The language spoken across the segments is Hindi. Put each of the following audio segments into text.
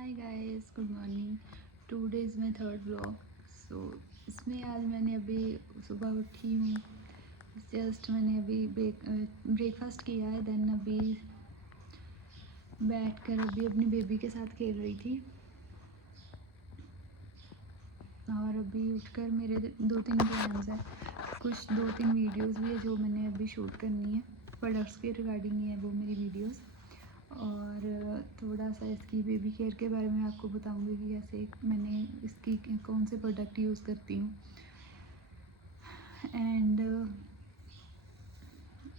Hi guys, good morning. Today is my third vlog. So इसमें आज मैंने अभी सुबह उठी हूँ। जस्ट मैंने अभी ब्रेकफास्ट किया है। देन अभी बैठकर अभी अपनी बेबी के साथ खेल रही थी। और अभी उठकर मेरे 2-3 प्लान्स हैं। कुछ 2-3 वीडियोस भी है जो मैंने अभी शूट करनी है। प्रोडक्ट्स के रिगार्डिंग ही है वो मेरी वीडियोस। और थोड़ा सा इसकी बेबी केयर के बारे में आपको बताऊंगी कि कैसे मैंने इसकी कौन से प्रोडक्ट यूज़ करती हूँ। एंड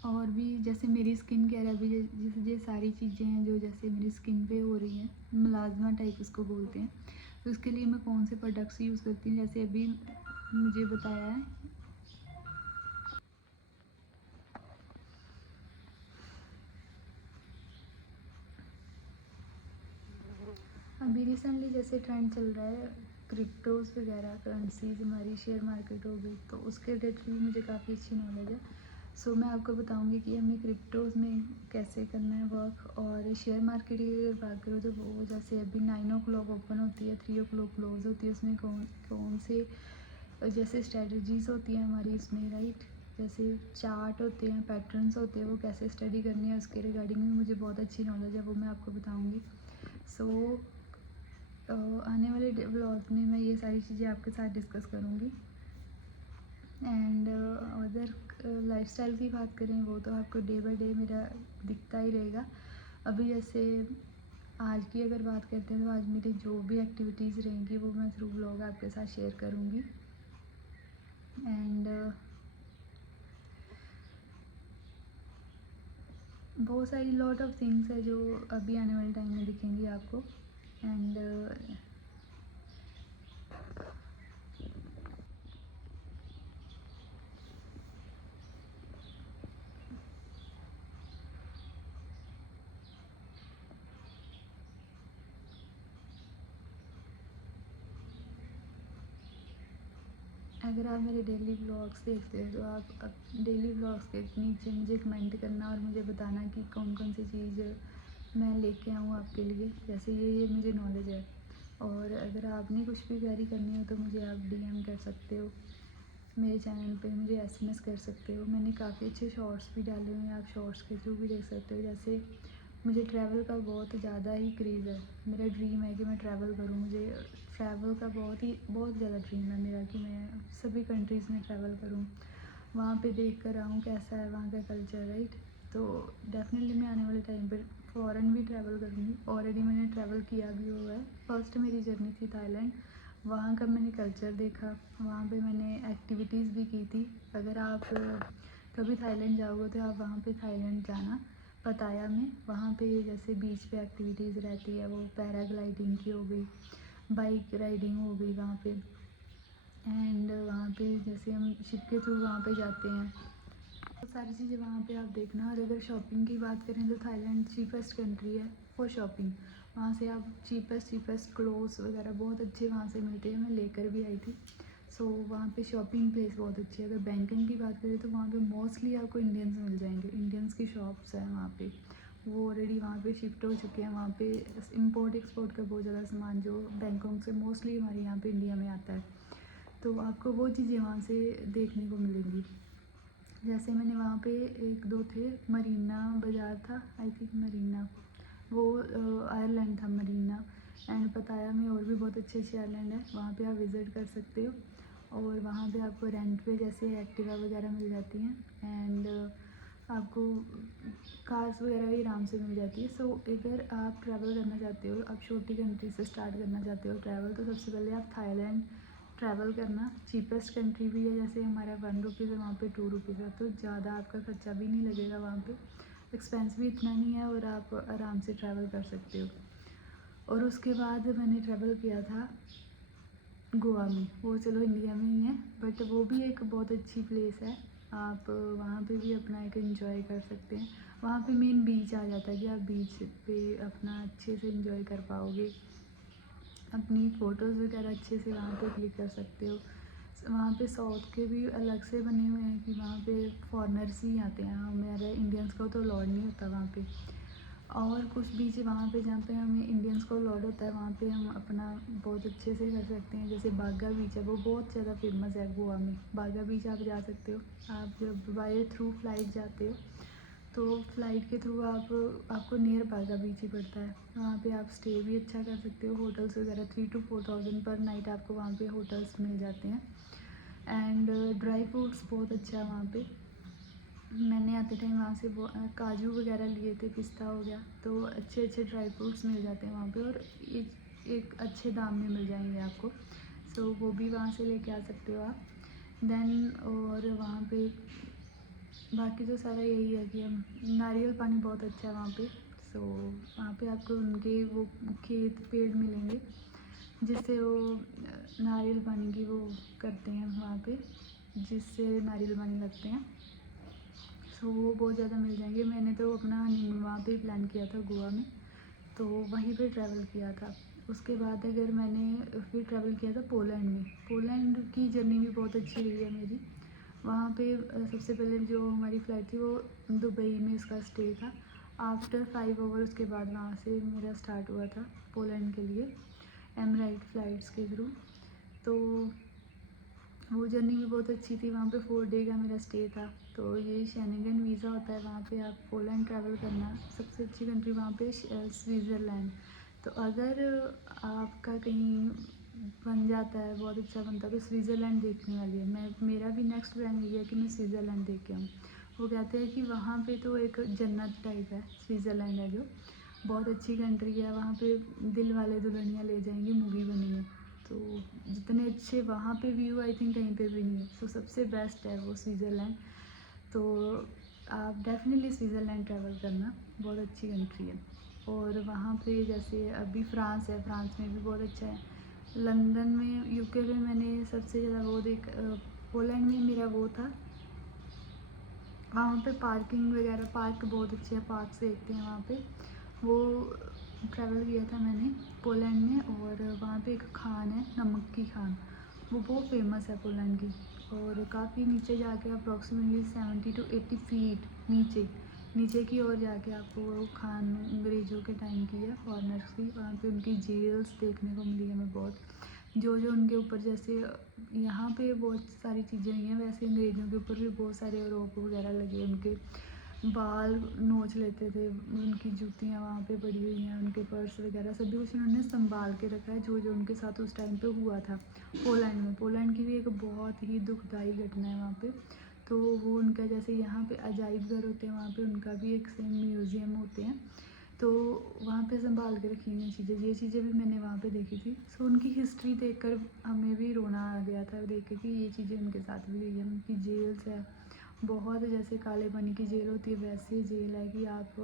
और भी जैसे मेरी स्किन केयर अभी जैसे ये सारी चीज़ें हैं जो जैसे मेरी स्किन पे हो रही हैं, मलाजमा टाइप इसको बोलते हैं। तो इसके लिए मैं कौन से प्रोडक्ट्स यूज़ करती हूँ, जैसे अभी मुझे बताया है। अभी रिसेंटली जैसे ट्रेंड चल रहा है क्रिप्टोज़ वगैरह, करेंसीज हमारी शेयर मार्केट हो गई, तो उसके रिलेटेड भी मुझे काफ़ी अच्छी नॉलेज है। सो मैं आपको बताऊंगी कि हमें क्रिप्टोज़ में कैसे करना है वर्क। और शेयर मार्केट की अगर बात करूँ तो वो जैसे अभी 9 o'clock ओपन होती है, 3 o'clock क्लोज होती है। उसमें कौन कौन से जैसे स्ट्रेटजीज होती हैं हमारी इसमें, राइट। जैसे चार्ट होते हैं, पैटर्न्स होते हैं, वो कैसे स्टडी करनी है उसके रिगार्डिंग में मुझे बहुत अच्छी नॉलेज है, वो मैं आपको बताऊँगी। सो आने वाले व्लॉग में मैं ये सारी चीज़ें आपके साथ डिस्कस करूँगी। एंड अदर लाइफस्टाइल की बात करें वो तो आपको डे बाय डे मेरा दिखता ही रहेगा। अभी जैसे आज की अगर बात करते हैं तो आज मेरी जो भी एक्टिविटीज़ रहेंगी वो मैं थ्रू व्लॉग आपके साथ शेयर करूँगी। एंड बहुत सारी लॉट ऑफ थिंग्स है जो अभी आने वाले टाइम में दिखेंगी आपको। एंड अगर आप मेरे डेली व्लॉग्स देखते हो तो आप डेली व्लॉग्स के नीचे मुझे कमेंट करना और मुझे बताना कि कौन कौन सी चीज़ मैं लेके आऊँ आपके लिए। जैसे ये मुझे नॉलेज है। और अगर आपने कुछ भी क्वेरी करनी हो तो मुझे आप डीएम कर सकते हो मेरे चैनल पे, मुझे एसएमएस कर सकते हो। मैंने काफ़ी अच्छे शॉर्ट्स भी डाले हुए हैं, आप शॉर्ट्स के थ्रू भी देख सकते हो। जैसे मुझे ट्रैवल का बहुत ज़्यादा ही क्रेज़ है। मेरा ड्रीम है कि मैं ट्रैवल करूँ। मुझे ट्रैवल का बहुत ज़्यादा ड्रीम है मेरा कि मैं सभी कंट्रीज़ में ट्रैवल करूँ, वहाँ पे देख कर आऊँ कैसा है वहाँ का कल्चर, राइट। तो डेफिनेटली मैं आने वाले टाइम पर फ़ॉरेन भी ट्रैवल करूँगी। ऑलरेडी मैंने ट्रैवल किया भी हुआ है। फर्स्ट मेरी जर्नी थी थाईलैंड। वहाँ का मैंने कल्चर देखा, वहाँ पे मैंने एक्टिविटीज़ भी की थी। अगर आप कभी थाईलैंड जाओगे तो आप वहाँ पे थाईलैंड जाना, पताया में। वहाँ पे जैसे बीच पे एक्टिविटीज़ रहती है, वो पैराग्लाइडिंग की हो गई, बाइक राइडिंग हो गई वहाँ पे। एंड वहाँ पे जैसे हम शिप के थ्रू वहाँ पे जाते हैं, बहुत सारी चीज़ें वहाँ पे आप देखना। और अगर शॉपिंग की बात करें तो थाईलैंड चीपेस्ट कंट्री है फॉर शॉपिंग। वहाँ से आप चीपेस्ट क्लोथ्स वगैरह बहुत अच्छे वहाँ से मिलते हैं, मैं लेकर भी आई थी। सो वहाँ पे शॉपिंग प्लेस बहुत अच्छी है। अगर बैंकॉक की बात करें तो वहाँ पे मोस्टली आपको इंडियंस मिल जाएंगे। इंडियंस की शॉप्स हैं वहाँ पे, वो ऑलरेडी वहाँ पे शिफ्ट हो चुके हैं। वहाँ पे इम्पोर्ट एक्सपोर्ट का बहुत ज़्यादा सामान जो बैंकॉक से मोस्टली हमारे यहाँ पे इंडिया में आता है, तो आपको वो चीज़ें वहाँ से देखने को मिलेंगी। जैसे मैंने वहाँ पे 1-2 थे, मरीना बाज़ार था, आई थिंक मरीना, वो आयरलैंड था मरीना। एंड पताया में और भी बहुत अच्छे अच्छे आइलैंड है, वहाँ पे आप विज़िट कर सकते हो। और वहाँ पे आपको रेंट पे जैसे एक्टिवा वगैरह मिल जाती हैं। एंड आपको कार्स वगैरह भी आराम से मिल जाती है। सो अगर आप ट्रैवल करना चाहते हो, आप छोटी कंट्री से स्टार्ट करना चाहते हो ट्रैवल, तो सबसे पहले आप थाईलैंड ट्रैवल करना। चीपेस्ट कंट्री भी है, जैसे हमारा 1 रुपीज़ है वहाँ पे 2 रुपीज़ है, तो ज़्यादा आपका खर्चा भी नहीं लगेगा वहाँ पे, एक्सपेंस भी इतना नहीं है और आप आराम से ट्रैवल कर सकते हो। और उसके बाद मैंने ट्रैवल किया था गोवा में, वो चलो इंडिया में ही है, बट वो भी एक बहुत अच्छी प्लेस है। आप वहाँ पे भी अपना एक एंजॉय कर सकते हैं। वहाँ पे मेन बीच आ जाता है कि आप बीच पे अपना अच्छे से एंजॉय कर पाओगे, अपनी फ़ोटोज़ वगैरह अच्छे से वहाँ पे क्लिक कर सकते हो। वहाँ पे साउथ के भी अलग से बने हुए हैं कि वहाँ पे फॉरेनर्स ही आते हैं, हमारे इंडियंस का तो अलाउड नहीं होता वहाँ पे। और कुछ बीच वहाँ पे जहाँ पे हमें इंडियंस को अलाउड होता है, वहाँ पे हम अपना बहुत अच्छे से कर सकते हैं। जैसे बागा बीच है, वो बहुत ज़्यादा फेमस है गोवा में। बागा बीच आप जा सकते हो। आप जब बाय थ्रू फ्लाइट जाते हो तो फ्लाइट के थ्रू आपको नियर बागा बीच ही पड़ता है। वहाँ पे आप स्टे भी अच्छा कर सकते हो। होटल्स वगैरह 3 to 4,000 पर नाइट आपको वहाँ पे होटल्स मिल जाते हैं। एंड ड्राई फ्रूट्स बहुत अच्छा है वहाँ पे। मैंने आते टाइम वहाँ से वो काजू वगैरह लिए थे, पिस्ता हो गया, तो अच्छे अच्छे ड्राई फ्रूट्स मिल जाते हैं वहाँ पे, और एक अच्छे दाम में मिल जाएंगे आपको। सो वो भी वहाँ से लेके आ सकते हो आप। देन और वहाँ पे बाकी तो सारा यही है कि हम नारियल पानी बहुत अच्छा है वहाँ पे। सो वहाँ पे आपको उनके वो खेत पेड़ मिलेंगे जिससे वो नारियल पानी की वो करते हैं वहाँ पे, जिससे नारियल पानी लगते हैं। सो वो बहुत ज़्यादा मिल जाएंगे। मैंने तो अपना हनीमून वहाँ पे प्लान किया था गोवा में, तो वहीं पे ट्रैवल किया था। उसके बाद अगर मैंने फिर ट्रैवल किया था पोलैंड में। पोलैंड की जर्नी भी बहुत अच्छी रही है मेरी। वहाँ पे सबसे पहले जो हमारी फ़्लाइट थी वो दुबई में उसका स्टे था। आफ्टर 5 आवर उसके बाद वहाँ से मेरा स्टार्ट हुआ था पोलैंड के लिए एमराइट फ़्लाइट्स के थ्रू। तो वो जर्नी भी बहुत अच्छी थी। वहाँ पे 4 डे का मेरा स्टे था। तो ये शेंगन वीज़ा होता है वहाँ पे आप पोलैंड ट्रैवल करना। सबसे अच्छी कंट्री वहाँ पे स्विट्ज़रलैंड। तो अगर आपका कहीं बन जाता है, बहुत अच्छा बनता है, तो स्विट्ज़रलैंड देखने वाली है। मेरा भी नेक्स्ट प्लान यही है कि मैं स्विट्ज़रलैंड देख के आऊँ। वो कहते हैं कि वहाँ पे तो एक जन्नत टाइप है स्विट्ज़रलैंड है, जो बहुत अच्छी कंट्री है। वहाँ पे दिल वाले दुल्हनिया ले जाएंगे मूवी बनी है। तो जितने अच्छे वहाँ पे व्यू आई थिंक कहीं पे भी नहीं है। सो सबसे बेस्ट है वो स्विट्ज़रलैंड। तो आप डेफिनेटली स्विट्ज़रलैंड ट्रैवल करना, बहुत अच्छी कंट्री है। और वहाँ पे जैसे अभी फ्रांस है, फ्रांस में भी बहुत अच्छा है। लंदन में, यूके में मैंने सबसे ज़्यादा वो पोलैंड में मेरा वो था, वहाँ पे पार्किंग वगैरह, पार्क बहुत अच्छे हैं, पार्क देखते हैं वहाँ पे। वो ट्रैवल किया था मैंने पोलैंड में। और वहाँ पे एक खान है, नमक की खान, वो बहुत फेमस है पोलैंड की। और काफ़ी नीचे जाके अप्रॉक्सीमेटली 70 to 80 फीट नीचे की ओर जाके आपको वो खान अंग्रेज़ों के टाइम की है, फॉरनर्स की। वहाँ पे उनकी जेल्स देखने को मिली हमें बहुत, जो उनके ऊपर, जैसे यहाँ पे बहुत सारी चीज़ें हुई हैं, वैसे अंग्रेज़ों के ऊपर भी बहुत सारे रोप वगैरह लगे। उनके बाल नोच लेते थे, उनकी जूतियाँ वहाँ पे पड़ी हुई हैं, उनके पर्स वगैरह सभी कुछ उन्होंने संभाल के रखा है, जो उनके साथ उस टाइम पे हुआ था पोलैंड में। पोलैंड की भी एक बहुत ही दुखदाई घटना है वहाँ पे। तो वो उनका, जैसे यहाँ पे अजायब घर होते हैं, वहाँ पे उनका भी एक सेम म्यूज़ियम होते हैं। तो वहाँ पे संभाल के रखी हुई चीज़ें, ये चीज़ें भी मैंने वहाँ पे देखी थी। सो उनकी हिस्ट्री देखकर हमें भी रोना आ गया था देख के कि ये चीज़ें उनके साथ भी हुई है। उनकी जेल्स है बहुत, जैसे काले पानी की जेल होती है वैसे जेल है कि आप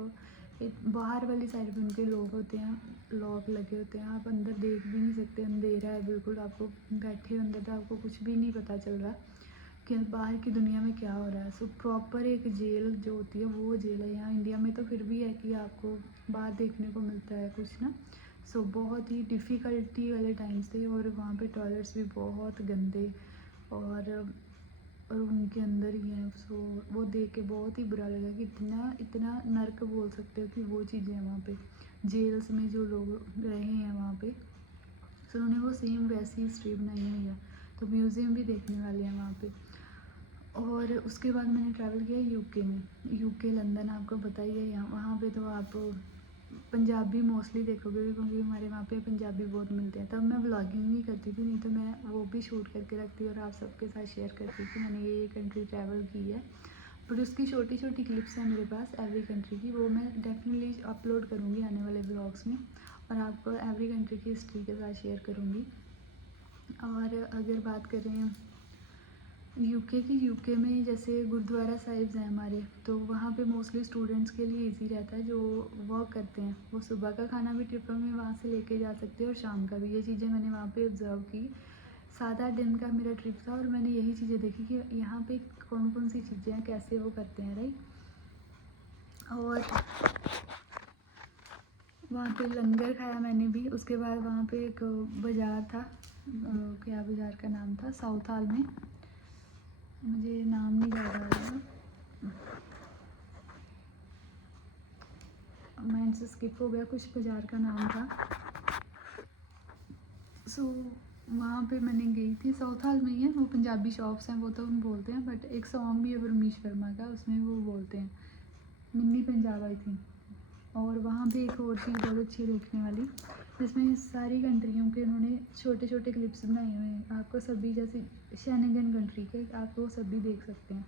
बाहर वाली साइड पे उनके लोग होते हैं, लॉक लगे होते हैं, आप अंदर देख भी नहीं सकते, अंधेरा है बिल्कुल। आपको बैठे हो अंदर तो आपको कुछ भी नहीं पता चल रहा कि बाहर की दुनिया में क्या हो रहा है। सो प्रॉपर एक जेल जो होती है वो जेल है। यहाँ इंडिया में तो फिर भी है कि आपको बाहर देखने को मिलता है कुछ ना। सो बहुत ही डिफ़िकल्टी वाले टाइम्स थे। और वहाँ पे टॉयलेट्स भी बहुत गंदे और उनके अंदर ही हैं। सो वो देख के बहुत ही बुरा लगा कि इतना इतना नर्क बोल सकते हो कि वो चीज़ें हैं वहाँ पे जेल्स में जो लोग रहे हैं वहाँ पे। सो उन्होंने वो सेम वैसी हिस्ट्री बनाई हुई है। तो म्यूज़ियम भी देखने वाले हैं वहाँ पे। और उसके बाद मैंने ट्रैवल किया यूके में। यूके लंदन आपको पता ही है। यहाँ वहाँ पे तो आप पंजाबी मोस्टली देखोगे, क्योंकि हमारे वहाँ पे पंजाबी बहुत मिलते हैं। तब मैं व्लॉगिंग नहीं करती थी, नहीं तो मैं वो भी शूट करके रखती और आप सबके साथ शेयर करती कि मैंने ये कंट्री ट्रैवल की है। बट उसकी छोटी छोटी क्लिप्स हैं मेरे पास एवरी कंट्री की, वो मैं डेफिनेटली अपलोड करूँगी आने वाले ब्लॉग्स में, और आपको एवरी कंट्री की हिस्ट्री के साथ शेयर करूँगी। और अगर बात करें यूके में जैसे गुरुद्वारा साहिब्स हैं हमारे, तो वहाँ पे मोस्टली स्टूडेंट्स के लिए इजी रहता है जो वर्क करते हैं। वो सुबह का खाना भी टिफ़िन में वहाँ से लेके जा सकते हैं और शाम का भी। ये चीज़ें मैंने वहाँ पे ऑब्ज़र्व की। 7-8 दिन का मेरा ट्रिप था और मैंने यही चीज़ें देखी कि यहाँ पे कौन कौन सी चीज़ें हैं, कैसे वो करते हैं, राइट। और वहाँ पे लंगर खाया मैंने भी। उसके बाद वहाँ पे एक बाज़ार था, क्या बाज़ार का नाम था, साउथ हॉल में, मुझे नाम नहीं याद आ रहा। माइंड से स्किप हो गया, कुछ बाज़ार का नाम था। सो वहाँ पे मैंने गई थी, साउथ हाल में ही है, वो पंजाबी शॉप्स हैं वो तो हम बोलते हैं, बट एक सॉन्ग भी है परमीश वर्मा का, उसमें वो बोलते हैं मिनी पंजाब आई थी। और वहाँ पे एक और चीज़ बहुत अच्छी है देखने वाली, जिसमें सारी कंट्रियों के उन्होंने छोटे छोटे क्लिप्स बनाए हुए हैं, आपको सभी जैसे शेनेगन कंट्री के आप वो सभी देख सकते हैं।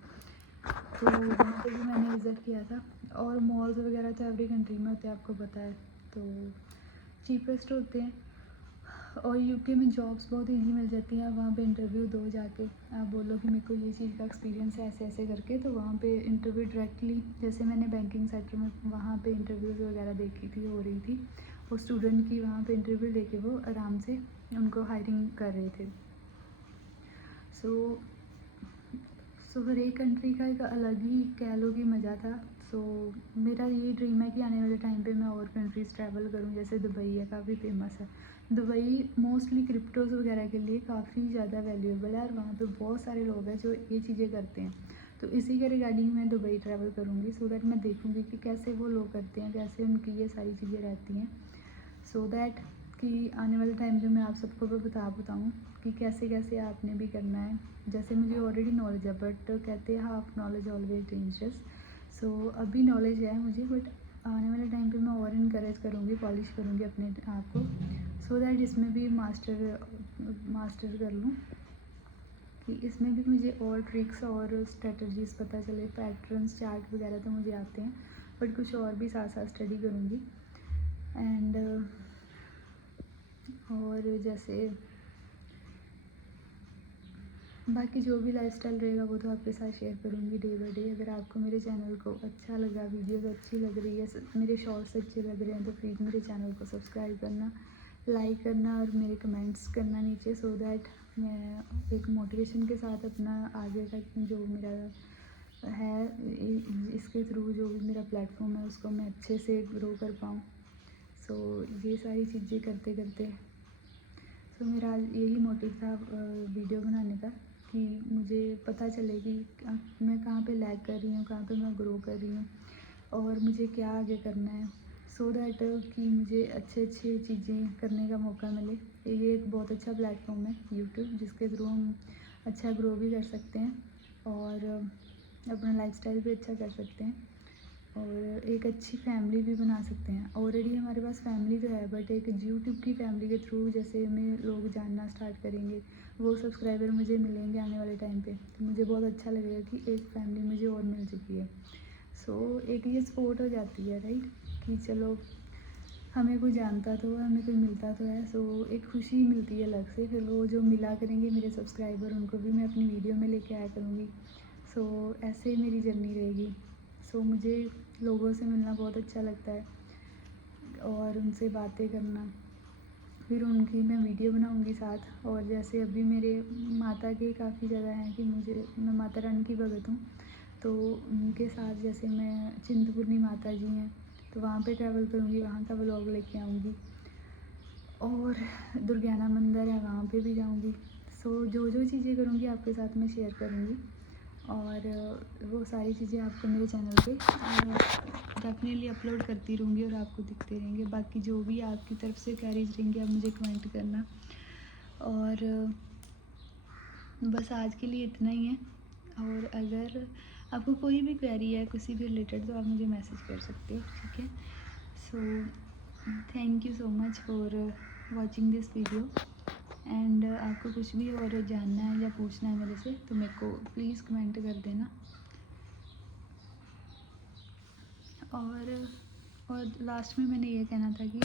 तो वहाँ पे भी मैंने विज़िट किया था। और मॉल्स वगैरह तो एवरी कंट्री में होते हैं, आपको पता है, तो चीपेस्ट होते हैं। और यूके में जॉब्स बहुत इजी मिल जाती हैं, वहाँ पे इंटरव्यू दो जाके, आप बोलो कि मेरे को ये चीज़ का एक्सपीरियंस है ऐसे ऐसे करके, तो वहाँ पे इंटरव्यू डायरेक्टली, जैसे मैंने बैंकिंग सेक्टर में वहाँ पे इंटरव्यूज़ वगैरह देखी थी, हो रही थी, वो स्टूडेंट की वहाँ पे इंटरव्यू लेके वो आराम से उनको हायरिंग कर रहे थे। सो हर एक कंट्री का एक अलग ही कह लो कि मज़ा था। सो मेरा ये ड्रीम है कि आने वाले टाइम पे मैं और कंट्रीज़ ट्रैवल करूँ, जैसे दुबई है, काफ़ी फेमस है दुबई, मोस्टली क्रिप्टोज़ वगैरह के लिए काफ़ी ज़्यादा वैल्यूएबल है, और वहाँ पे बहुत सारे लोग हैं जो ये चीज़ें करते हैं। तो इसी के रिगार्डिंग मैं दुबई ट्रैवल करूँगी, सो दैट मैं देखूँगी कि कैसे वो लोग करते हैं, कैसे उनकी ये सारी चीज़ें रहती हैं, सो दैट कि आने वाले टाइम पे मैं आप सबको भी बताऊँ कि कैसे कैसे आपने भी करना है। जैसे मुझे ऑलरेडी नॉलेज है, बट कहते हैं हाफ नॉलेज ऑलवेज डेंजरस। सो अभी नॉलेज है मुझे, बट आने वाले टाइम पे मैं और इनकरेज करूँगी, पॉलिश करूँगी अपने आप को, सो दैट इसमें भी मास्टर कर लूँ, कि इसमें भी मुझे और ट्रिक्स और स्ट्रेटजीज़ पता चले, पैटर्न्स चार्ट वगैरह तो मुझे आते हैं, बट कुछ और भी साथ साथ स्टडी करूँगी। एंड और जैसे बाकी जो भी लाइफस्टाइल रहेगा वो तो आपके साथ शेयर करूँगी डे बाय डे। अगर आपको मेरे चैनल को अच्छा लगा, वीडियोस अच्छी लग रही है, मेरे शॉर्ट्स अच्छे लग रहे हैं, तो प्लीज़ मेरे चैनल को सब्सक्राइब करना, लाइक करना और मेरे कमेंट्स करना नीचे, सो दैट मैं एक मोटिवेशन के साथ अपना आगे तक जो मेरा है इसके थ्रू जो भी मेरा प्लेटफॉर्म है उसको मैं अच्छे से ग्रो कर पाऊँ। सो ये सारी चीज़ें करते करते तो मेरा यही मोटिव था वीडियो बनाने का, कि मुझे पता चले कि मैं कहाँ पे लैग कर रही हूँ, कहाँ पे मैं ग्रो कर रही हूँ, और मुझे क्या आगे करना है, सो दैट कि मुझे अच्छे अच्छे चीज़ें करने का मौका मिले। ये एक बहुत अच्छा प्लेटफॉर्म है यूट्यूब, जिसके थ्रू हम अच्छा ग्रो भी कर सकते हैं और अपना लाइफस्टाइल भी अच्छा कर सकते हैं, और एक अच्छी फैमिली भी बना सकते हैं। ऑलरेडी हमारे पास फैमिली तो है, बट एक यूट्यूब की फैमिली के थ्रू जैसे हमें लोग जानना स्टार्ट करेंगे, वो सब्सक्राइबर मुझे मिलेंगे आने वाले टाइम पे, तो मुझे बहुत अच्छा लगेगा कि एक फैमिली मुझे और मिल चुकी है। सो एक ये सपोर्ट हो जाती है, राइट, कि चलो हमें कोई जानता तो है, हमें कोई मिलता तो है, सो एक खुशी मिलती है अलग से। फिर वो जो मिला करेंगे मेरे सब्सक्राइबर, उनको भी मैं अपनी वीडियो में लेके आया करूँगी। सो ऐसे ही मेरी जर्नी रहेगी। सो मुझे लोगों से मिलना बहुत अच्छा लगता है और उनसे बातें करना, फिर उनकी मैं वीडियो बनाऊंगी साथ। और जैसे अभी मेरे माता के काफ़ी जगह हैं कि मैं माता रानी की भगत हूँ, तो उनके साथ जैसे मैं चिंतपूर्णी माता जी हैं, तो वहाँ पे ट्रैवल करूँगी, वहाँ का व्लॉग लेके आऊँगी। और दुर्गाना मंदिर है, वहाँ पे भी जाऊँगी। सो जो जो चीज़ें करूँगी आपके साथ मैं शेयर करूँगी, और वो सारी चीज़ें आपको मेरे चैनल पे डेफिनेटली अपलोड करती रहूँगी और आपको दिखते रहेंगे। बाकी जो भी आपकी तरफ से क्वेरीज रहेंगे आप मुझे कमेंट करना। और बस आज के लिए इतना ही है, और अगर आपको कोई भी क्वेरी है किसी भी रिलेटेड तो आप मुझे मैसेज कर सकते हो, ठीक है। So thank you so much for watching this video. And आपको कुछ भी और जानना है या पूछना है मेरे से तो मेरे को प्लीज़ कमेंट कर देना। और लास्ट में मैंने ये कहना था कि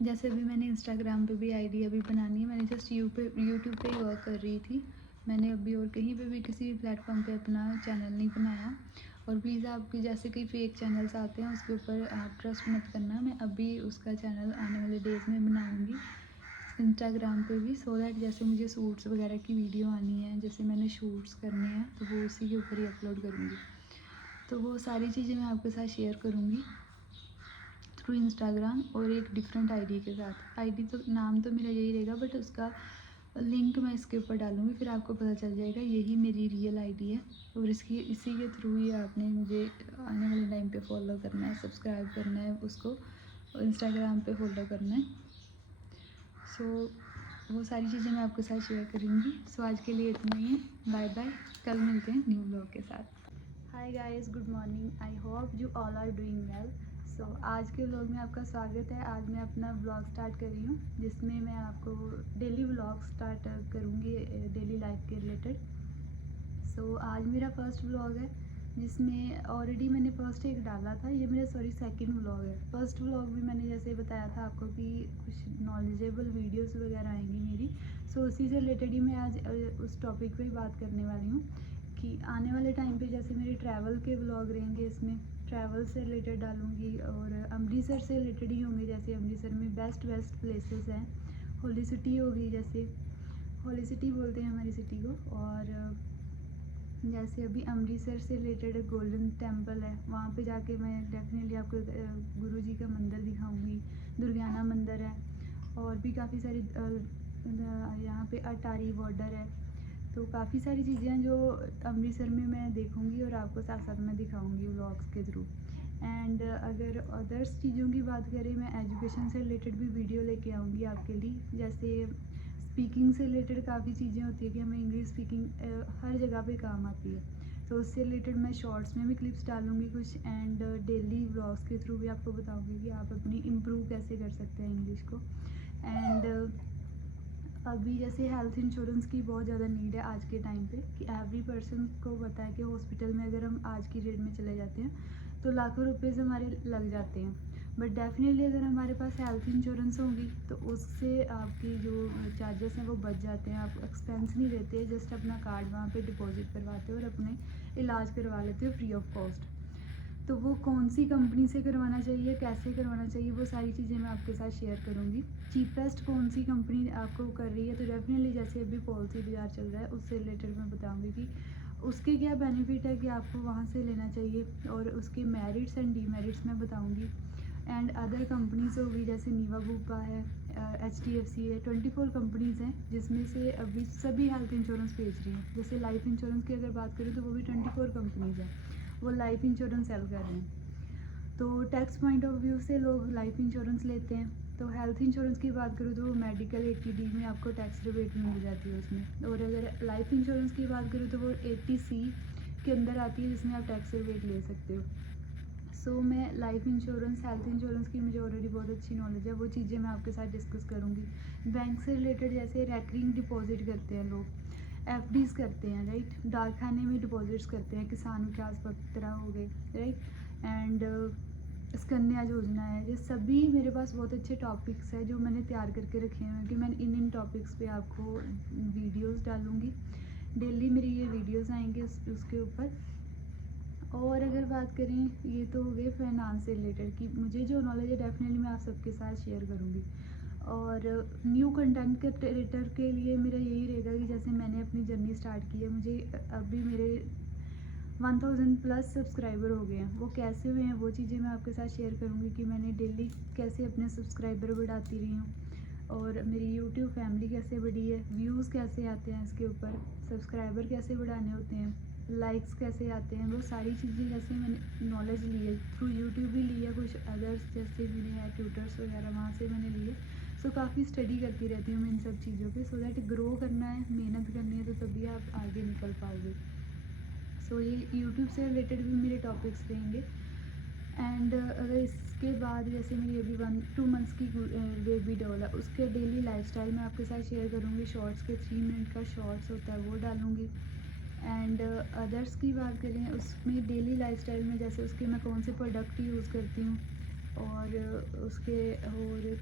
जैसे अभी मैंने इंस्टाग्राम पे भी आईडी अभी बनानी है, मैंने जस्ट यूट्यूब पे ही वर्क कर रही थी, मैंने अभी और कहीं पे भी किसी भी प्लेटफॉर्म पे अपना चैनल नहीं बनाया। और प्लीज़ आपके जैसे कई फेक चैनल्स आते हैं उसके ऊपर आप ट्रस्ट मत करना, मैं अभी उसका चैनल आने वाले डेज में बनाऊँगी इंस्टाग्राम पे भी, सो दैट जैसे मुझे सूट्स वगैरह की वीडियो आनी है, जैसे मैंने शूट्स करने हैं तो वो उसी के ऊपर ही अपलोड करूँगी। तो वो सारी चीज़ें मैं आपके साथ शेयर करूँगी थ्रू इंस्टाग्राम, और एक डिफरेंट आईडी के साथ। आईडी तो नाम तो मेरा यही रहेगा, बट उसका लिंक मैं इसके ऊपर डालूँगी, फिर आपको पता चल जाएगा यही मेरी रियल आईडी है। और इसी के थ्रू ही आपने मुझे आने वाले टाइम पे फॉलो करना है, सब्सक्राइब करना है उसको, और इंस्टाग्राम पे फॉलो करना है। सो वो सारी चीज़ें मैं आपके साथ शेयर करूँगी। सो आज के लिए इतना ही है, बाय बाय, कल मिलते हैं न्यू ब्लॉग के साथ। Hi guys, good morning, I hope you all are doing well. So आज के व्लॉग में आपका स्वागत है। आज मैं अपना व्लॉग स्टार्ट कर रही हूँ, जिसमें मैं आपको डेली व्लॉग स्टार्ट करूँगी डेली लाइफ के रिलेटेड। सो आज मेरा फर्स्ट व्लॉग है, जिसमें ऑलरेडी मैंने फर्स्ट एक डाला था, ये मेरा सेकंड व्लॉग है। फर्स्ट व्लॉग भी मैंने जैसे बताया था आपको कि कुछ नॉलेजेबल वीडियोस वगैरह आएंगी मेरी। सो उसी से रिलेटेड ही मैं आज उस टॉपिक पे बात करने वाली हूँ कि आने वाले टाइम पे जैसे मेरे ट्रैवल के व्लॉग रहेंगे, इसमें ट्रैवल से रिलेटेड डालूँगी और अमृतसर से रिलेटेड ही होंगे। जैसे अमृतसर में बेस्ट प्लेसेस हैं, होली सिटी होगी, जैसे होली सिटी बोलते हैं हमारी सिटी को। और जैसे अभी अमृतसर से रिलेटेड गोल्डन टेम्पल है, वहाँ पे जाके मैं डेफिनेटली आपको गुरु जी का मंदिर दिखाऊंगी। दुर्गियाना मंदिर है, और भी काफ़ी सारी यहाँ पे अटारी बॉर्डर है। तो काफ़ी सारी चीज़ें हैं जो अमृतसर में मैं देखूंगी और आपको साथ साथ में दिखाऊंगी व्लॉग्स के थ्रू। एंड अगर अदर्स चीज़ों की बात करें, मैं एजुकेशन से रिलेटेड भी वीडियो लेके आऊँगी आपके लिए। जैसे स्पीकिंग से रिलेटेड काफ़ी चीज़ें होती है कि हमें इंग्लिश स्पीकिंग हर जगह पे काम आती है, तो उससे रिलेटेड मैं शॉर्ट्स में भी क्लिप्स डालूँगी कुछ, एंड डेली व्लॉग्स के थ्रू भी आपको बताऊँगी कि आप अपनी इम्प्रूव कैसे कर सकते हैं इंग्लिश को। एंड अभी जैसे हेल्थ इंश्योरेंस की बहुत ज़्यादा नीड है आज के टाइम पे, कि एवरी पर्सन को पता है कि हॉस्पिटल में अगर हम आज की डेट में चले जाते हैं तो लाखों रुपए से हमारे लग जाते हैं। बट डेफिनेटली अगर हमारे पास हेल्थ इंश्योरेंस होगी तो उससे आपकी जो चार्जेस हैं वो बच जाते हैं। आप एक्सपेंस नहीं देते, जस्ट अपना कार्ड वहाँ पे डिपॉजिट करवाते हो और अपने इलाज करवा लेते हो फ्री ऑफ कॉस्ट। तो वो कौन सी कंपनी से करवाना चाहिए, कैसे करवाना चाहिए, वो सारी चीज़ें मैं आपके साथ शेयर करूँगी। चीपेस्ट कौन सी कंपनी आपको कर रही है, तो डेफिनेटली जैसे अभी पॉलिसी बाज़ार चल रहा है उससे रिलेटेड मैं बताऊँगी कि उसके क्या बेनिफिट है कि आपको वहाँ से लेना चाहिए, और उसके मेरिट्स एंड डीमेरिट्स मैं बताऊँगी। एंड अदर कंपनीज होगी, जैसे नीवा बुपा है, HDFC है, 24 कंपनीज़ हैं जिसमें से अभी सभी हेल्थ इंश्योरेंस बेच रही हैं। जैसे लाइफ इंश्योरेंस की अगर बात करें तो वो भी 24 कंपनीज़ हैं, वो लाइफ इंश्योरेंस सेल कर रहे हैं। तो टैक्स पॉइंट ऑफ व्यू से लोग लाइफ इंश्योरेंस लेते हैं। तो हेल्थ इंश्योरेंस की बात करूँ तो मेडिकल 80D में आपको टैक्स रिबेट मिल जाती है उसमें। और अगर लाइफ इंश्योरेंस की बात करूँ तो वो 80C के अंदर आती है, जिसमें आप टैक्स रिबेट ले सकते हो। सो मैं लाइफ इंश्योरेंस, हेल्थ इंश्योरेंस की मुझे ऑलरेडी बहुत अच्छी नॉलेज है, वो चीज़ें मैं आपके साथ डिस्कस करूँगी। बैंक से रिलेटेड जैसे रैकरिंग डिपॉजिट करते हैं लोग, FDs करते हैं, राइट, डाकखाने में डिपॉजिट्स करते हैं, किसान विकास पत्र हो गए, राइट, एंड सुकन्या योजना है। ये सभी मेरे पास बहुत अच्छे टॉपिक्स हैं जो मैंने तैयार करके रखे हैं कि मैं इन टॉपिक्स पे आपको वीडियोस डालूँगी। डेली मेरी ये वीडियोस आएंगे उसके ऊपर। और अगर बात करें, ये तो हो गए फाइनेंस से रिलेटेड कि मुझे जो नॉलेज है डेफिनेटली मैं आप सबके साथ शेयर करूँगी। और न्यू कंटेंट क्रिएटर के लिए मेरा यही रहेगा कि जैसे मैंने अपनी जर्नी स्टार्ट की है, मुझे अभी मेरे 1000 प्लस सब्सक्राइबर हो गए हैं। वो कैसे हुए हैं वो चीज़ें मैं आपके साथ शेयर करूँगी कि मैंने डेली कैसे अपने सब्सक्राइबर बढ़ाती रही हूँ, और मेरी यूट्यूब फैमिली कैसे बढ़ी है, व्यूज़ कैसे आते हैं इसके ऊपर, सब्सक्राइबर कैसे बढ़ाने होते हैं, लाइक्स कैसे आते हैं, वो सारी चीज़ें जैसे मैंने नॉलेज ली है थ्रू यूट्यूब भी ली है, कुछ अदर्स जैसे मेरे हैं ट्यूटर्स वगैरह वहाँ से मैंने लिए। सो काफ़ी स्टडी करती रहती हूँ मैं इन सब चीज़ों पे, सो दैट ग्रो करना है, मेहनत करनी है, तो तभी आप आगे निकल पाओगे। सो ये यूट्यूब से रिलेटेड भी मेरे टॉपिक्स रहेंगे। एंड अगर इसके बाद जैसे मेरी अभी 1-2 मंथ्स की बेबी डॉल है, उसके डेली लाइफस्टाइल मैं आपके साथ शेयर करूँगी। शॉर्ट्स के 3 मिनट का शॉर्ट्स होता है वो डालूँगी। एंड अदर्स की बात करें, उसमें डेली लाइफस्टाइल में जैसे उसके मैं कौन से प्रोडक्ट यूज़ करती हूँ, और उसके और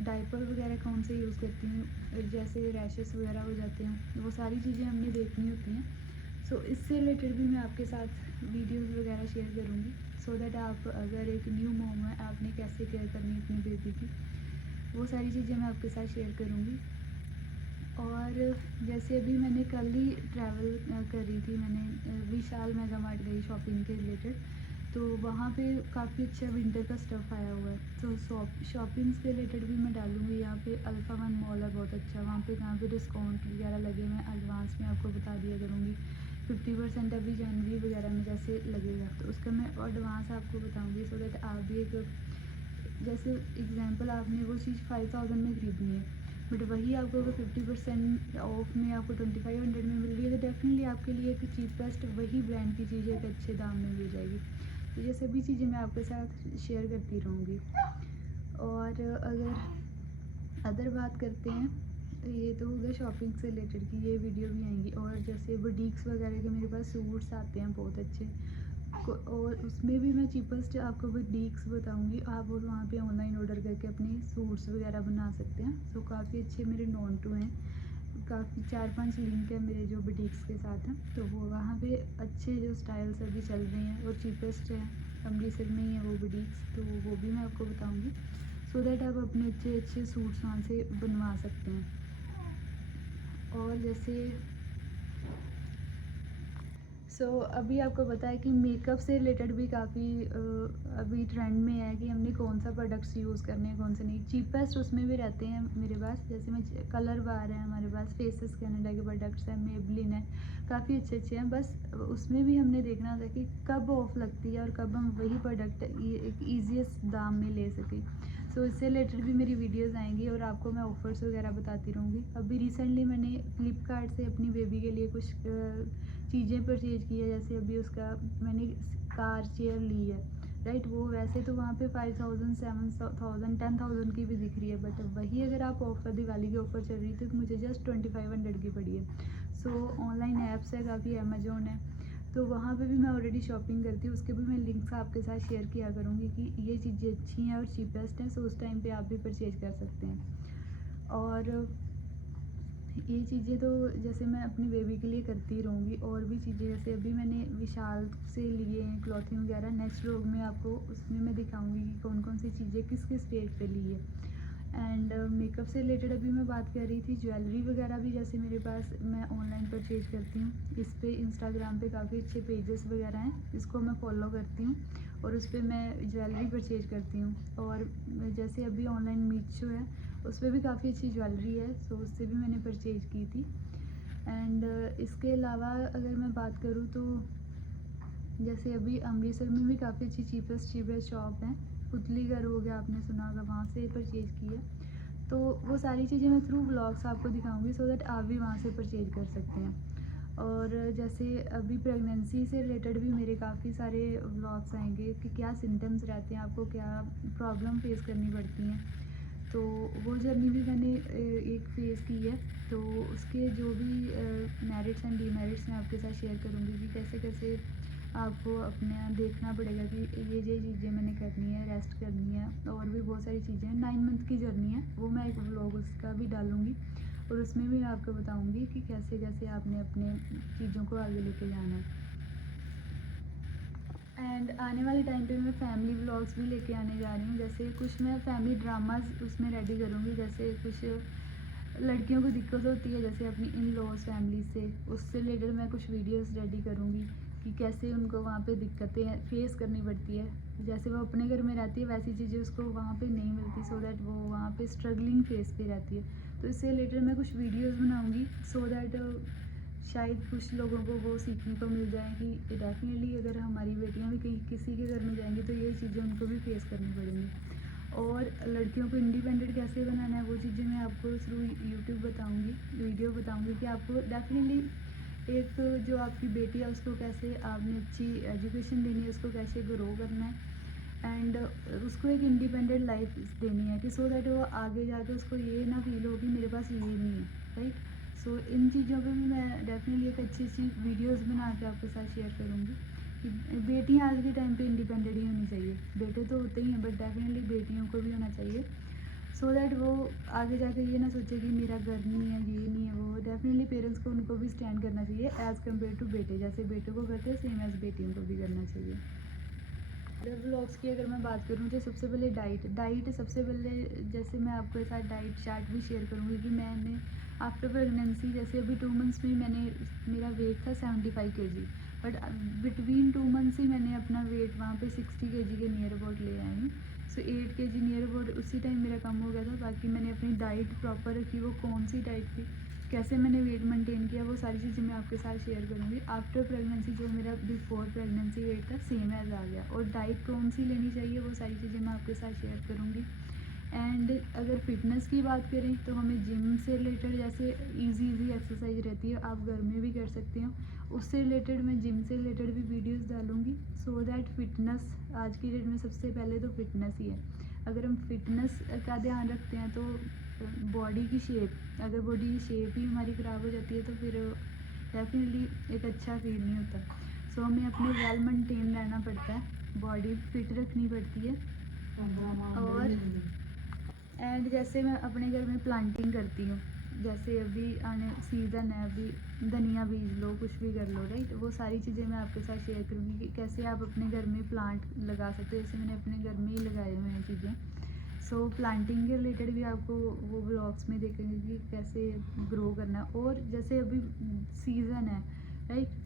डायपर वगैरह कौन से यूज़ करती हूँ, जैसे रैशेस वगैरह हो जाते हैं, वो सारी चीज़ें हमने देखनी होती हैं। सो इससे रिलेटेड भी मैं आपके साथ वीडियोस वगैरह शेयर करूँगी, सो दैट आप अगर एक न्यू मॉम है, आपने कैसे केयर करनी है अपनी बेबी की, वो सारी चीज़ें मैं आपके साथ शेयर करूँगी। और जैसे अभी मैंने कल ही ट्रैवल कर रही थी, मैंने विशाल मेगा मार्ट गई शॉपिंग के रिलेटेड। तो वहाँ पे काफ़ी अच्छा विंटर का स्टफ़ आया हुआ है। तो शॉपिंग से रिलेटेड भी मैं डालूँगी। यहाँ पे अल्फ़ा वन मॉल है बहुत अच्छा, वहाँ पे जहाँ पे डिस्काउंट वगैरह लगे मैं एडवांस में आपको बता दिया करूँगी। 50% अभी जनवरी वगैरह में जैसे लगेगा तो उसका मैं एडवांस आपको बताऊँगी, सो दैट आप भी एक जैसे एग्जांपल आपने वो चीज़ 5000 में खरीदनी है, बट वही आपको अगर 50% ऑफ में आपको 2500 में मिल रही है तो डेफिनेटली आपके लिए एक चीपेस्ट वही ब्रांड की चीज़ एक अच्छे दाम में मिल जाएगी। तो ये सभी चीज़ें मैं आपके साथ शेयर करती रहूँगी। और अगर अदर बात करते हैं, ये तो हो गया शॉपिंग से रिलेटेड की ये वीडियो भी आएंगी। और जैसे बुटीक्स वगैरह के मेरे पास सूट्स आते हैं बहुत अच्छे, और उसमें भी मैं चीपेस्ट आपको बुटीक्स बताऊंगी। आप वहाँ पे ऑनलाइन ऑर्डर करके अपने सूट्स वगैरह बना सकते हैं। सो काफ़ी अच्छे मेरे नॉन टू हैं, काफ़ी 4-5 लिंक है मेरे जो बुटीक्स के साथ हैं, तो वो वहाँ पे अच्छे जो स्टाइल्स अभी चल रहे हैं और चीपेस्ट है, अमृतसर में ही है वो बुटीक्स, तो वो भी मैं आपको बताऊँगी, सो दैट आप अपने अच्छे अच्छे सूट्स वहाँ से बनवा सकते हैं। और जैसे अभी आपको पता है कि मेकअप से रिलेटेड भी काफ़ी अभी ट्रेंड में है कि हमने कौन सा प्रोडक्ट्स यूज़ करने हैं कौन से नहीं। चीपेस्ट उसमें भी रहते हैं मेरे पास, जैसे मैं कलर बार है हमारे पास, फेसेस कनाडा के प्रोडक्ट्स हैं, मेबलिन है, काफ़ी अच्छे अच्छे हैं। बस उसमें भी हमने देखना था कि कब ऑफ लगती है और कब हम वही प्रोडक्ट एक ईजीएस्ट दाम में ले सकें। इससे रिलेटेड भी मेरी वीडियोज़ आएंगी और आपको मैं ऑफ़र्स वगैरह बताती रहूँगी। अभी रिसेंटली मैंने फ्लिपकार्ट से अपनी बेबी के लिए कुछ चीज़ें परचेज़ की है, जैसे अभी उसका मैंने कार चेयर ली है, राइट। वो वैसे तो वहाँ पे 5000 7000 10,000 की भी दिख रही है, बट वही अगर आप ऑफ़र दिवाली की ऑफ़र चल रही थी तो मुझे जस्ट 2500 की पड़ी है। ऑनलाइन ऐप्स है काफ़ी, अमेज़ोन है, तो वहाँ पे भी मैं ऑलरेडी शॉपिंग करती हूँ, उसके भी मैं लिंक्स आपके साथ शेयर किया करूँगी कि ये चीज़ें अच्छी हैं और चीपेस्ट हैं, उस टाइम पे आप भी परचेज़ कर सकते हैं। और ये चीज़ें तो जैसे मैं अपनी बेबी के लिए करती रहूँगी। और भी चीज़ें जैसे अभी मैंने विशाल से लिए हैं क्लॉथिंग वगैरह, नेक्स्ट व्लॉग में आपको उसमें मैं दिखाऊँगी कि कौन कौन सी चीज़ें किस किस स्टेज पे ली है। एंड मेकअप से रिलेटेड अभी मैं बात कर रही थी, ज्वेलरी वगैरह भी जैसे मेरे पास मैं ऑनलाइन परचेज करती हूँ। इस पर इंस्टाग्राम पे काफ़ी अच्छे पेजेस वगैरह हैं जिसको मैं फॉलो करती हूँ और उस पर मैं ज्वेलरी परचेज करती हूँ। और जैसे अभी ऑनलाइन मीशो है, उस पर भी काफ़ी अच्छी ज्वेलरी है, उससे भी मैंने परचेज की थी। एंड इसके अलावा अगर मैं बात करूँ तो जैसे अभी अमृतसर में भी काफ़ी अच्छी चीपेस्ट शॉप है, पुतलीगढ़ हो गया, आपने सुना होगा, वहाँ से परचेज़ की है। तो वो सारी चीज़ें मैं थ्रू व्लॉग्स आपको दिखाऊंगी, सो दैट आप भी वहाँ से परचेज कर सकते हैं। और जैसे अभी प्रेगनेंसी से रिलेटेड भी मेरे काफ़ी सारे व्लॉग्स आएंगे कि क्या सिम्टम्स रहते हैं, आपको क्या प्रॉब्लम फेस करनी पड़ती हैं। तो वो जर्नी भी मैंने एक फेस की है, तो उसके जो भी मेरिट्स एंड डीमेरिट्स मैं आपके साथ शेयर करूँगी कि कैसे कैसे आपको अपने देखना पड़ेगा कि ये चीज़ें मैंने करनी है, रेस्ट करनी है, और भी बहुत सारी चीज़ें हैं। 9 मंथ की जर्नी है, वो मैं एक व्लॉग उसका भी डालूँगी और उसमें भी मैं आपको बताऊँगी कि कैसे कैसे आपने अपने चीज़ों को आगे लेके जाना है। एंड आने वाले टाइम पे मैं फैमिली व्लॉग्स भी लेके आने जा रही हूँ, जैसे कुछ मैं फैमिली ड्रामास उसमें रेडी करूँगी। जैसे कुछ लड़कियों को दिक्कत होती है जैसे अपनी इन लॉज फैमिली से, उससे रिलेटेड मैं कुछ वीडियोस रेडी करूँगी कि कैसे उनको वहाँ पे दिक्कतें फेस करनी पड़ती है। जैसे वो अपने घर में रहती है वैसी चीज़ें उसको वहाँ पे नहीं मिलती, सो दैट वो वहाँ पे स्ट्रगलिंग फेस पे रहती है। तो इससे रिलेटेड मैं कुछ वीडियोस बनाऊँगी, सो दैट शायद कुछ लोगों को वो सीखने को मिल जाए कि डेफिनेटली अगर हमारी बेटियाँ भी कहीं किसी के घर में जाएंगी तो ये चीज़ें उनको भी फेस करनी पड़ेंगी। और लड़कियों को इंडिपेंडेंट कैसे बनाना है वो चीज़ें मैं आपको थ्रू यूट्यूब बताऊंगी, वीडियो बताऊंगी कि आपको डेफिनेटली एक जो आपकी बेटी है उसको कैसे आपने अच्छी एजुकेशन देनी है, उसको कैसे ग्रो करना है, एंड उसको एक इंडिपेंडेंट लाइफ देनी है कि सो दैट वो आगे जाके उसको ये ना फील हो कि मेरे पास ये नहीं है, राइट। इन चीज़ों पे भी मैं डेफिनेटली एक अच्छी अच्छी वीडियोस बना के आपके साथ शेयर करूँगी कि बेटियाँ आज के टाइम पे इंडिपेंडेंट ही होनी चाहिए। बेटे तो होते ही हैं बट डेफिनेटली बेटियों को भी होना चाहिए, सो दैट वो आगे जाके ये ना सोचे कि मेरा घर नहीं है, ये नहीं है, वो डेफिनेटली पेरेंट्स को उनको भी स्टैंड करना चाहिए एज़ कम्पेयर टू बेटे, जैसे बेटों को करते हैं सेम एज़ बेटियों को भी करना चाहिए। व्लॉग्स की अगर मैं बात करूँ तो सबसे पहले डाइट सबसे पहले जैसे मैं आपके साथ डाइट चार्ट भी शेयर करूँगी कि मैंने आफ्टर प्रेगनेंसी जैसे अभी 2 मंथ्स में मैंने मेरा वेट था 75 kg, बट बिटवीन 2 मंथ्स ही मैंने अपना वेट वहाँ पे 60 kg के नियर अबाउट ले आई हूँ। सो 8 kg नियर अबाउट उसी टाइम मेरा कम हो गया था। बाकी मैंने अपनी डाइट प्रॉपर रखी, वो कौन सी डाइट थी, कैसे मैंने वेट मेंटेन किया, वो सारी चीज़ें मैं आपके साथ शेयर करूँगी। आफ्टर प्रेगनेंसी जो मेरा बिफोर प्रेगनेंसी वेट था सेम एज आ गया, और डाइट कौन सी लेनी चाहिए वो सारी चीज़ें मैं आपके साथ शेयर करूँगी। एंड अगर फिटनेस की बात करें तो हमें जिम से रिलेटेड जैसे इजी एक्सरसाइज रहती है, आप घर में भी कर सकते हो, उससे रिलेटेड मैं जिम से रिलेटेड भी वीडियोस डालूँगी। सो दैट फिटनेस आज की डेट में सबसे पहले तो फिटनेस ही है। अगर हम फिटनेस का ध्यान रखते हैं तो बॉडी की शेप, अगर बॉडी की शेप ही हमारी ख़राब हो जाती है तो फिर डेफिनेटली एक अच्छा फील नहीं होता। सो हमें अपने वेल मेंटेन रहना पड़ता है, बॉडी फिट रखनी पड़ती है। और एंड जैसे मैं अपने घर में प्लांटिंग करती हूँ, जैसे अभी आने सीज़न है, अभी धनिया बीज लो, कुछ भी कर लो, राइट, वो सारी चीज़ें मैं आपके साथ शेयर करूँगी कि कैसे आप अपने घर में प्लांट लगा सकते हो। जैसे मैंने अपने घर में ही लगाए हुए हैं चीज़ें। सो प्लांटिंग के रिलेटेड भी आपको वो ब्लॉग्स में देखेंगे कि कैसे ग्रो करना है। और जैसे अभी सीज़न है, राइट,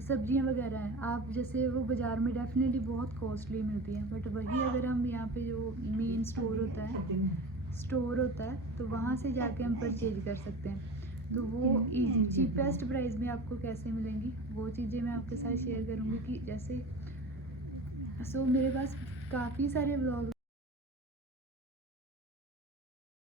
सब्जियां वगैरह हैं, आप जैसे वो बाज़ार में डेफिनेटली बहुत कॉस्टली मिलती हैं, बट वही अगर हम यहाँ पे जो मेन स्टोर होता है तो वहाँ से जाके हम परचेज कर सकते हैं। तो वो ईजी चीपेस्ट प्राइस में आपको कैसे मिलेंगी वो चीज़ें मैं आपके साथ शेयर करूँगी कि जैसे। सो मेरे पास काफ़ी सारे व्लॉग